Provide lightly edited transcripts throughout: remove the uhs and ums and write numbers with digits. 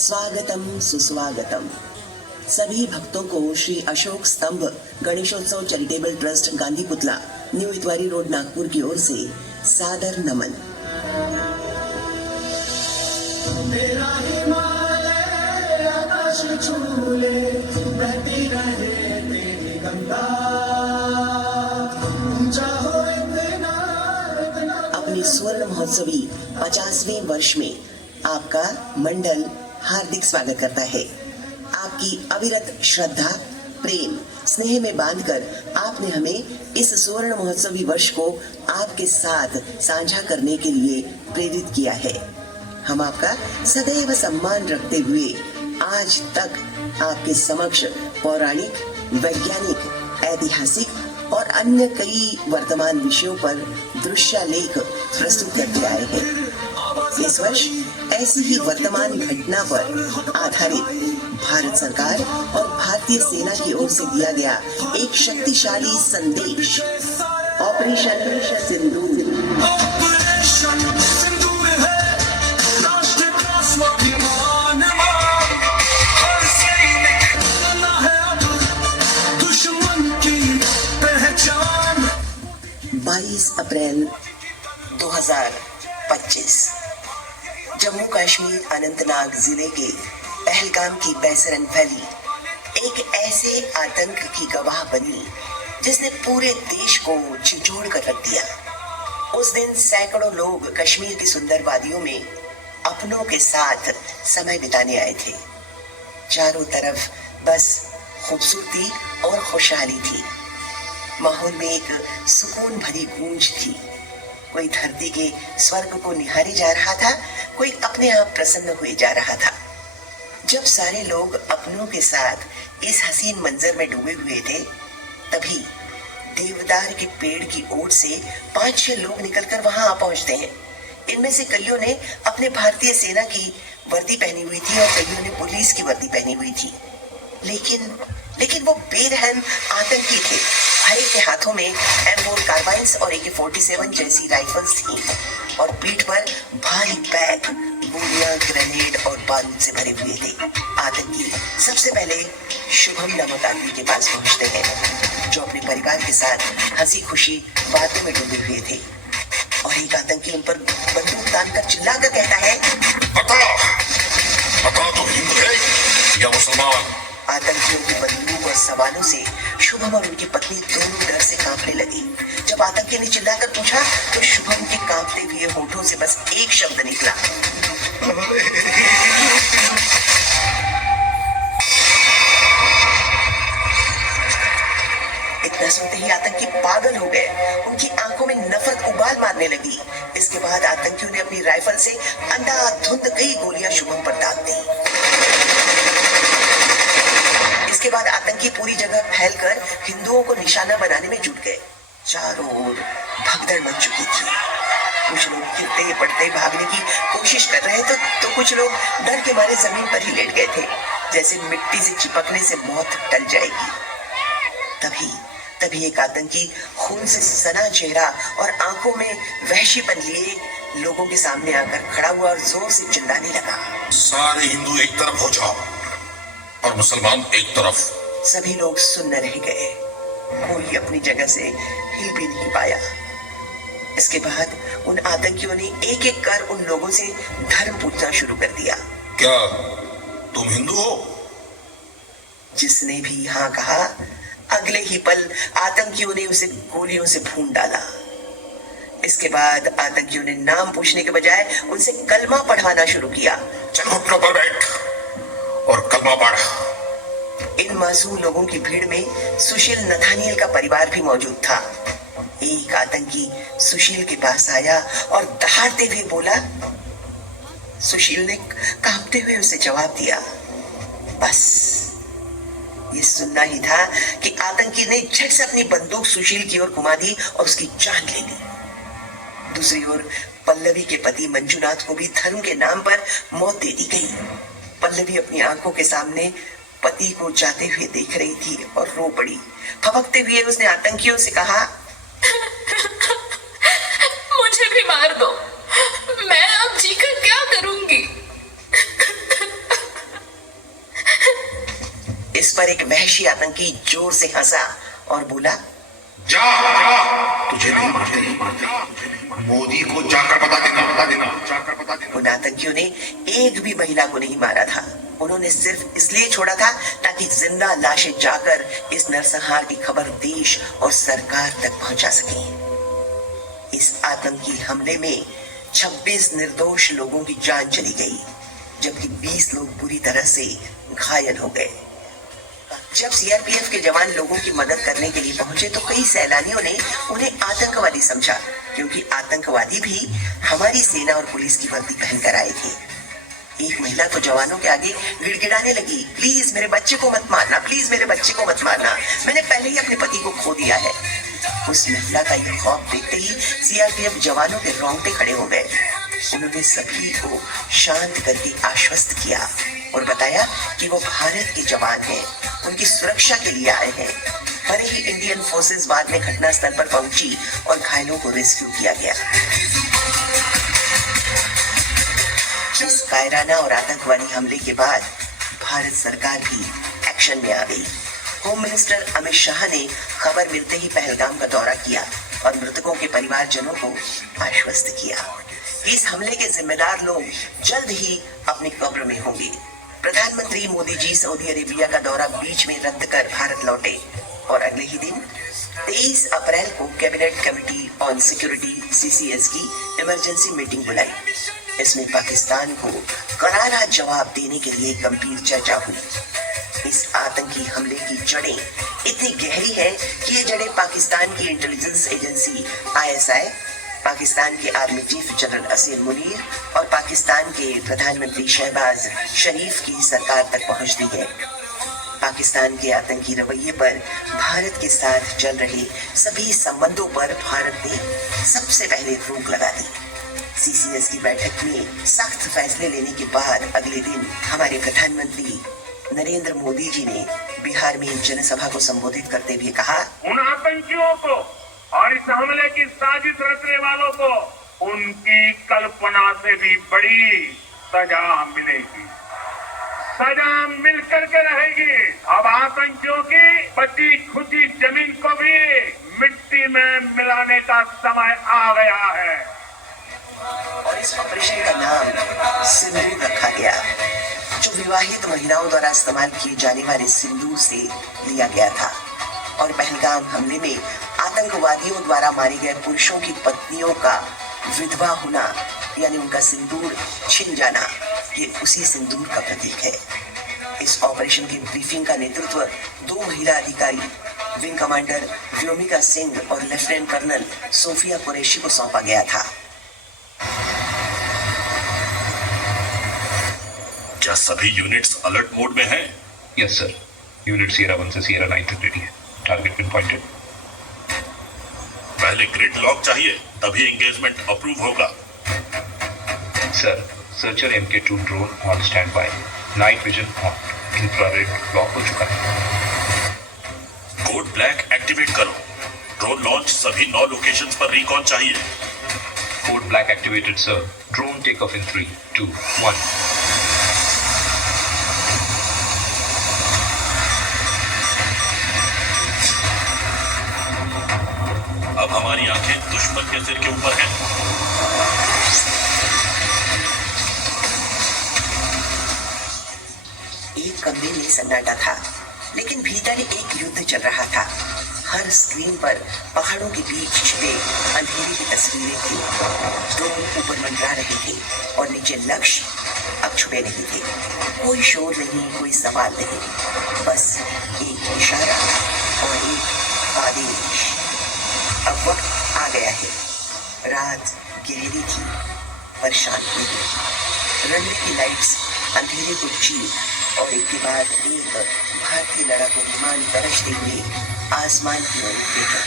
स्वागतम सुस्वागतम। सभी भक्तों को श्री अशोक स्तंभ गणेशोत्सव चैरिटेबल ट्रस्ट गांधी पुतला, न्यू इतवारी रोड, नागपुर की ओर से सादर नमन। मेरा हिमालय आकाश छूले, बहती रहे तेरी गंगा, ऊंचा हो इतना, अपनी स्वर्ण महोत्सवी 50वें वर्ष में आपका मंडल हार्दिक स्वागत करता है। आपकी अविरत श्रद्धा, प्रेम, स्नेह में बांधकर आपने हमें इस स्वर्ण महोत्सवी वर्ष को आपके साथ साझा करने के लिए प्रेरित किया है। हम आपका सदैव सम्मान रखते हुए आज तक आपके समक्ष पौराणिक, वैज्ञानिक, ऐतिहासिक और अन्य कई वर्तमान विषयों पर दृश्यालेख प्रस्तुत करते आए हैं। इस वर्ष ऐसी ही वर्तमान घटना पर आधारित भारत सरकार और भारतीय सेना की ओर से दिया गया एक शक्तिशाली संदेश, ऑपरेशन सिंदूर। बाईस अप्रैल 2025 जम्मू कश्मीर अनंतनाग जिले के पहलगाम की बैसरन वैली एक ऐसे आतंक की गवाह बनी जिसने पूरे देश को झिझोड़ कर रख दिया। उस दिन सैकड़ों लोग कश्मीर की सुंदर वादियों में अपनों के साथ समय बिताने आए थे। चारों तरफ बस खूबसूरती और खुशहाली थी। माहौल में एक सुकून भरी गूंज थी। कोई धरती के स्वर्ग को निहारे जा रहा था, कोई अपने आप प्रसन्न हुए जा रहा था। जब सारे लोग अपनों के साथ इस हसीन मंजर में डूबे हुए थे, तभी देवदार के पेड़ की ओट से 5-6 लोग निकलकर वहां आ पहुंचते हैं। इनमें से कईयों ने अपने भारतीय सेना की वर्दी पहनी हुई थी और कईयों ने पुलिस की वर्दी पहनी हुई थी। लेकिन वो बेरहम आतंकी थे। हर एक के हाथों में M4 कार्बाइन्स और AK-47 जैसी राइफल्स थी और पीठ पर भारी बैग, गोलियां, ग्रेनेड और बारूद से भरे हुए थे। आतंकी सबसे पहले शुभम नामक आदमी के पास पहुंचते हैं, जो अपने परिवार के साथ हंसी खुशी बातों में डूबे हुए थे। और एक आतंकी उन पर बंदूक तानकर चिल्लाकर कहता है, बता तो हिंदू है या मुसलमान। आतंकियों की बंदूक और सवालों से शुभम और उनकी पत्नी दोनों डर से कांपने लगी। जब आतंकी ने चिल्लाकर पूछा तो शुभम के कांपते हुए होठों से बस एक शब्द निकला, इतना सुनते ही आतंकी पागल हो गए। उनकी आंखों में नफरत उबाल मारने लगी। इसके बाद आतंकियों ने अपनी राइफल से अंधाधुंध कई गोलियां शुभम पर दाग दी। इसके बाद आतंकी पूरी जगह फैलकर हिंदुओं को निशाना बनाने में जुट गए। चारों ओर भगदड़ मच चुकी थी। कुछ लोग गिरते पड़ते भागने की कोशिश कर रहे थे तो कुछ लोग डर के मारे जमीन पर ही लेट गए थे, जैसे मिट्टी से चिपकने से मौत टल जाएगी। तभी एक आतंकी खून से सना चेहरा और आंखों में वहशीपन लिए लोगों के सामने आकर खड़ा हुआ और जोर से चिल्लाने लगा, सारे हिंदू एक तरफ हो जाओ और मुसलमान एक तरफ। सभी लोग सुन्न रह गए। कोई अपनी जगह से हिल भी नहीं पाया। इसके बाद उन आतंकियों ने एक एक कर उन लोगों से धर्म पूछना शुरू कर दिया। क्या तुम हिंदू हो? जिसने भी हाँ कहा, अगले ही पल आतंकियों ने उसे गोलियों से भून डाला। इसके बाद आतंकियों ने नाम पूछने के बजाय उनसे कलमा पढ़वाना शुरू किया। चलो घुटनों पर बैठ और कलमा पढ़। इन मासूम लोगों की भीड़ में सुशील नथानियल का परिवार भी मौजूद था। एक आतंकी सुशील के पास आया और दहाड़ते हुए बोला। सुशील ने कांपते हुए उसे जवाब दिया। बस ये सुनना ही था कि आतंकी ने झट से अपनी बंदूक सुशील की ओर घुमा दी और उसकी जान ले ली। दूसरी ओर पल्लवी के पति मंजुनाथ को भी धर्म के नाम पर मौत दे दी गई। पल्लवी अपनी आंखों के सामने पति को जाते हुए देख रही थी और रो पड़ी। फपकते हुए उसने आतंकियों से कहा, मुझे भी मार दो, मैं अब जीकर क्या करूंगी। विदेशी आतंकी जोर से हंसा और बोला, जा तुझे नहीं मारते, मोदी को जाकर बता देना, जाकर बता देना। उन आतंकियों ने एक भी महिला को नहीं मारा था। उन्होंने सिर्फ इसलिए छोड़ा था ताकि जिंदा लाशें जाकर इस नरसंहार की खबर देश और सरकार तक पहुंचा सके। इस आतंकी हमले में 26 निर्दोष लोगों की जान चली गई, जबकि 20 लोग बुरी तरह से घायल हो गए। जब सीआरपीएफ के जवान लोगों की मदद करने के लिए पहुंचे तो कई सैलानियों ने उन्हें आतंकवादी समझा, क्योंकि आतंकवादी भी हमारी सेना और पुलिस की वर्दी पहनकर आए थे। एक महिला तो जवानों के आगे गिड़गिड़ाने लगी, प्लीज मेरे बच्चे को मत मारना, प्लीज मेरे बच्चे को मत मारना, मैंने पहले ही अपने पति को खो दिया है। उस महिला का यह खौफ देखते ही सीआरपीएफ जवानों के रोंगटे खड़े हो गए। उन्होंने सभी को शांत करके आश्वस्त किया और बताया कि वो भारत के जवान हैं, उनकी सुरक्षा के लिए आए हैं। भले ही इंडियन फोर्सेस बाद में घटनास्थल पर पहुंची और घायलों को रेस्क्यू किया गया। इस कायराना और आतंकवादी हमले के बाद भारत सरकार भी एक्शन में आ गई। होम मिनिस्टर अमित शाह ने खबर मिलते ही पहलगाम का दौरा किया और मृतकों के परिवारजनों को आश्वस्त किया कि इस हमले के जिम्मेदार लोग जल्द ही अपनी कब्र में होंगे। प्रधानमंत्री मोदी जी सऊदी अरेबिया का दौरा बीच में रद्द कर भारत लौटे और अगले ही दिन 23 अप्रैल को cabinet committee on security (CCS) की इमरजेंसी मीटिंग बुलाई। इसमें पाकिस्तान को करारा जवाब देने के लिए गंभीर चर्चा हुई। इस आतंकी हमले की जड़ें इतनी गहरी है कि ये जड़ें पाकिस्तान की इंटेलिजेंस एजेंसी ISI, पाकिस्तान के आर्मी चीफ जनरल असीम मुनीर और पाकिस्तान के प्रधानमंत्री शहबाज शरीफ की सरकार तक पहुंचती है। पाकिस्तान के आतंकी रवैये पर भारत के साथ चल रहे सभी संबंधों पर भारत ने सबसे पहले रोक लगा दी। CCS की बैठक में सख्त फैसले लेने के बाद अगले दिन हमारे प्रधानमंत्री नरेंद्र मोदी जी ने बिहार में जनसभा को संबोधित करते हुए कहा, उन आतंकियों को और इस हमले की साजिश रचने वालों को उनकी कल्पना से भी बड़ी सजा मिलेगी, सजा मिल करके रहेगी। अब आतंकियों की बची खुची जमीन को भी मिट्टी में मिलाने का समय आ गया है। और इस ऑपरेशन का नाम सिंदूर रखा गया, जो विवाहित महिलाओं द्वारा इस्तेमाल किए जाने वाले सिंदूर से लिया गया था। और पहलगाम हमले में आतंकवादियों द्वारा मारे गए पुरुषों की पत्नियों का विधवा होना, यानी उनका सिंदूर छिन जाना, ये उसी सिंदूर का प्रतीक है। इस ऑपरेशन की ब्रीफिंग का नेतृत्व 2 महिला अधिकारी, विंग कमांडर व्योमिका सिंह और लेफ्टिनेंट कर्नल सोफिया कुरैशी को सौंपा गया था। क्या सभी यूनिट्स अलर्ट मोड में हैं? यस सर, यूनिट Sierra 1 से Sierra 9 तक रेडी है। Target pin pointed. पहले ग्रिड लॉक चाहिए, तभी एंगेजमेंट अप्रूव होगा। Sir, searcher MK2 drone on stand by, night vision on, infrared lock हो चुका है। कोड ब्लैक एक्टिवेट करो। ड्रोन लॉन्च सभी 9 लोकेशंस पर रिकॉन चाहिए। Code black activated sir. Drone take off in 3, 2, 1। अब हमारी आंखें दुश्मन के सिर के ऊपर हैं। एक कमरे में सन्नाटा था, लेकिन भीतर एक युद्ध चल रहा था। हर स्क्रीन पर पहाड़ों के बीच छिपे अंधेरे की तस्वीरें थी। ड्रोन ऊपर मंडरा रहे थे और नीचे लक्ष्य अब छुपे नहीं थे। कोई शोर नहीं, कोई सवाल नहीं, बस एक इशारा और एक आदेश। अब वक्त आ गया है। रात गहरी थी पर शांत नहीं। रनवे की लाइट्स अंधेरे को चीर और एक के बाद एक भारतीय लड़ाकू विमान गरजते हुए आसमान की ओर देखा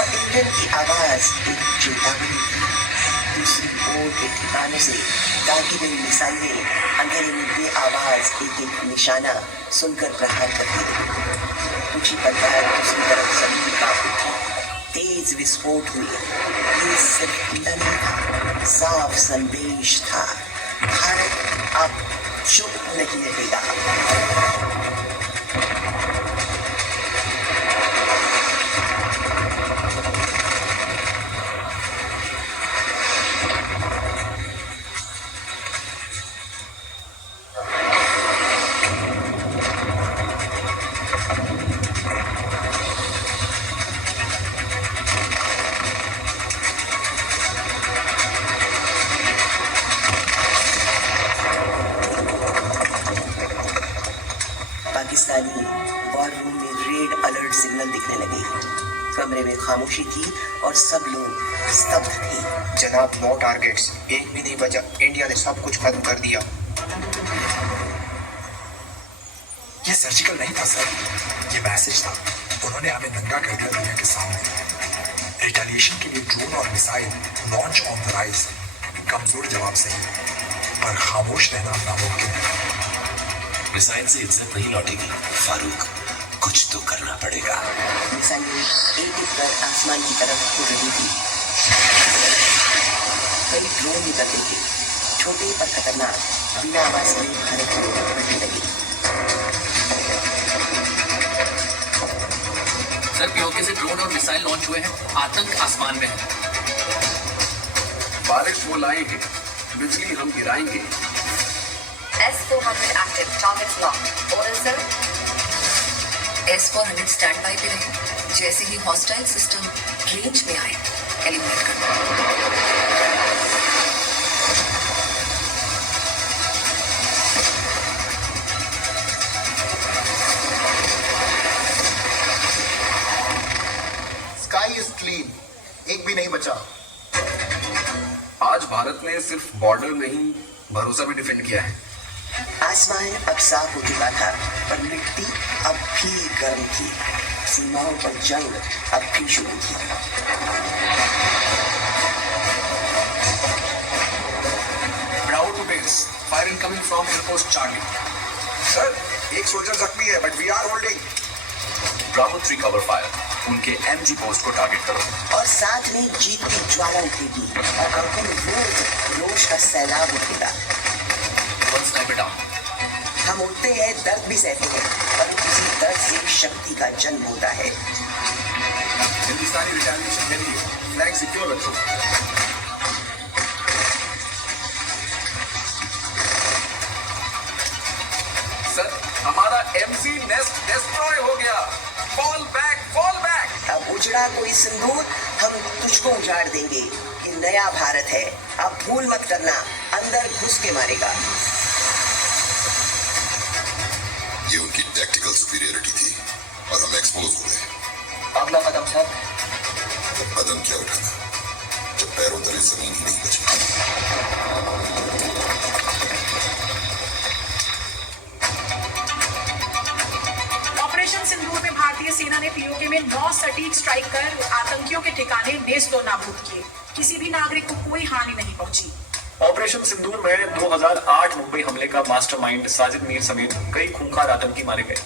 और इंजन की आवाज एक चेतावनी थी। दूसरी ओर के ठिकानों से दागी गई मिसाइलें अंधेरे में बेआवाज एक एक निशाना सुनकर प्रहार करती रही। कुछ ही पल बाद दूसरी तरफ जमीन कांप उठी, तेज विस्फोट हुए। ये सिर्फ हमला नहीं था, साफ संदेश था। भारत अब चुप नहीं रहेगा। कमरे में खामोशी थी और सब लोग स्तब्ध थे। जनाब, 9 टारगेट्स, एक भी नहीं बचा। इंडिया ने सब कुछ खत्म कर दिया। ये सर्जिकल नहीं था सर, ये मैसेज था। उन्होंने हमें नंगा कर दिया दुनिया के सामने। रिटेलिएशन के लिए ड्रोन और missile launch on the rise. कमजोर जवाब सही, पर खामोश रहना नामुमकिन है। मिसाइल से इज्जत नहीं लौटेगी फारूक, कुछ तो करना पड़ेगा। मिसाइलें एक एक कर आसमान की तरफ उड़ रही थी। कई ड्रोन निकलते थे, छोटे पर खतरनाक, बिना आवाज के भारत को बढ़ने लगे। सर, पीओके से ड्रोन और मिसाइल लॉन्च हुए हैं। आतंक आसमान में है। बारिश वो लाएंगे, बिजली हम गिराएंगे। S-400 active, targets locked. Order sir. S-400 stand by पे रहे। जैसे ही हॉस्टाइल सिस्टम रेंज में आए, एलिमिनेट कर दो। स्काई इज क्लीन, एक भी नहीं बचा। आज भारत ने सिर्फ बॉर्डर नहीं, भरोसा भी डिफेंड किया है। आसमान अब साफ हो चुका था, पर मिट्टी अब भी गर्म थी। सीमाओं पर जंग अब भी शुरू थी। Bravo to base. Fire incoming from airpost Charlie. Sir, एक सोल्जर जख्मी है, but we are holding. Bravo 3 cover fire, उनके MG पोस्ट को टारगेट करो। और साथ में जीत की ज्वाला उठेगी और आंखों में रोष का सैलाब उठेगा। One sniper down. हम उठते हैं, दर्द भी सहते हैं, पर किसी दर्द से शक्ति का जन्म होता है। हिंदुस्तानी रिटेलिएशन के लिए फ्लैग सिक्योर रखो। सर, हमारा MG नेस्ट डिस्ट्रॉय हो गया। Fall back, fall back. अब उजड़ा कोई सिंदूर, हम तुझको उजाड़ देंगे। ये नया भारत है, अब भूल मत करना, अंदर घुस के मारेगा। ये उनकी टैक्टिकल सुपीरियरिटी थी और हम एक्सपोज हो गए। अगला कदम सर। कदम क्या उठाना जब पैरों तले जमीन ही नहीं बची। ऑपरेशन सिंदूर में भारतीय सेना ने पीओके में 9 सटीक स्ट्राइक कर आतंकियों के ठिकाने नेस्तो नाबूद किए। किसी भी नागरिक को कोई हानि नहीं पहुंची। ऑपरेशन सिंदूर में 2008 मुंबई हमले का मास्टरमाइंड साजिद मीर समेत कई खूंखार आतंकी मारे गए।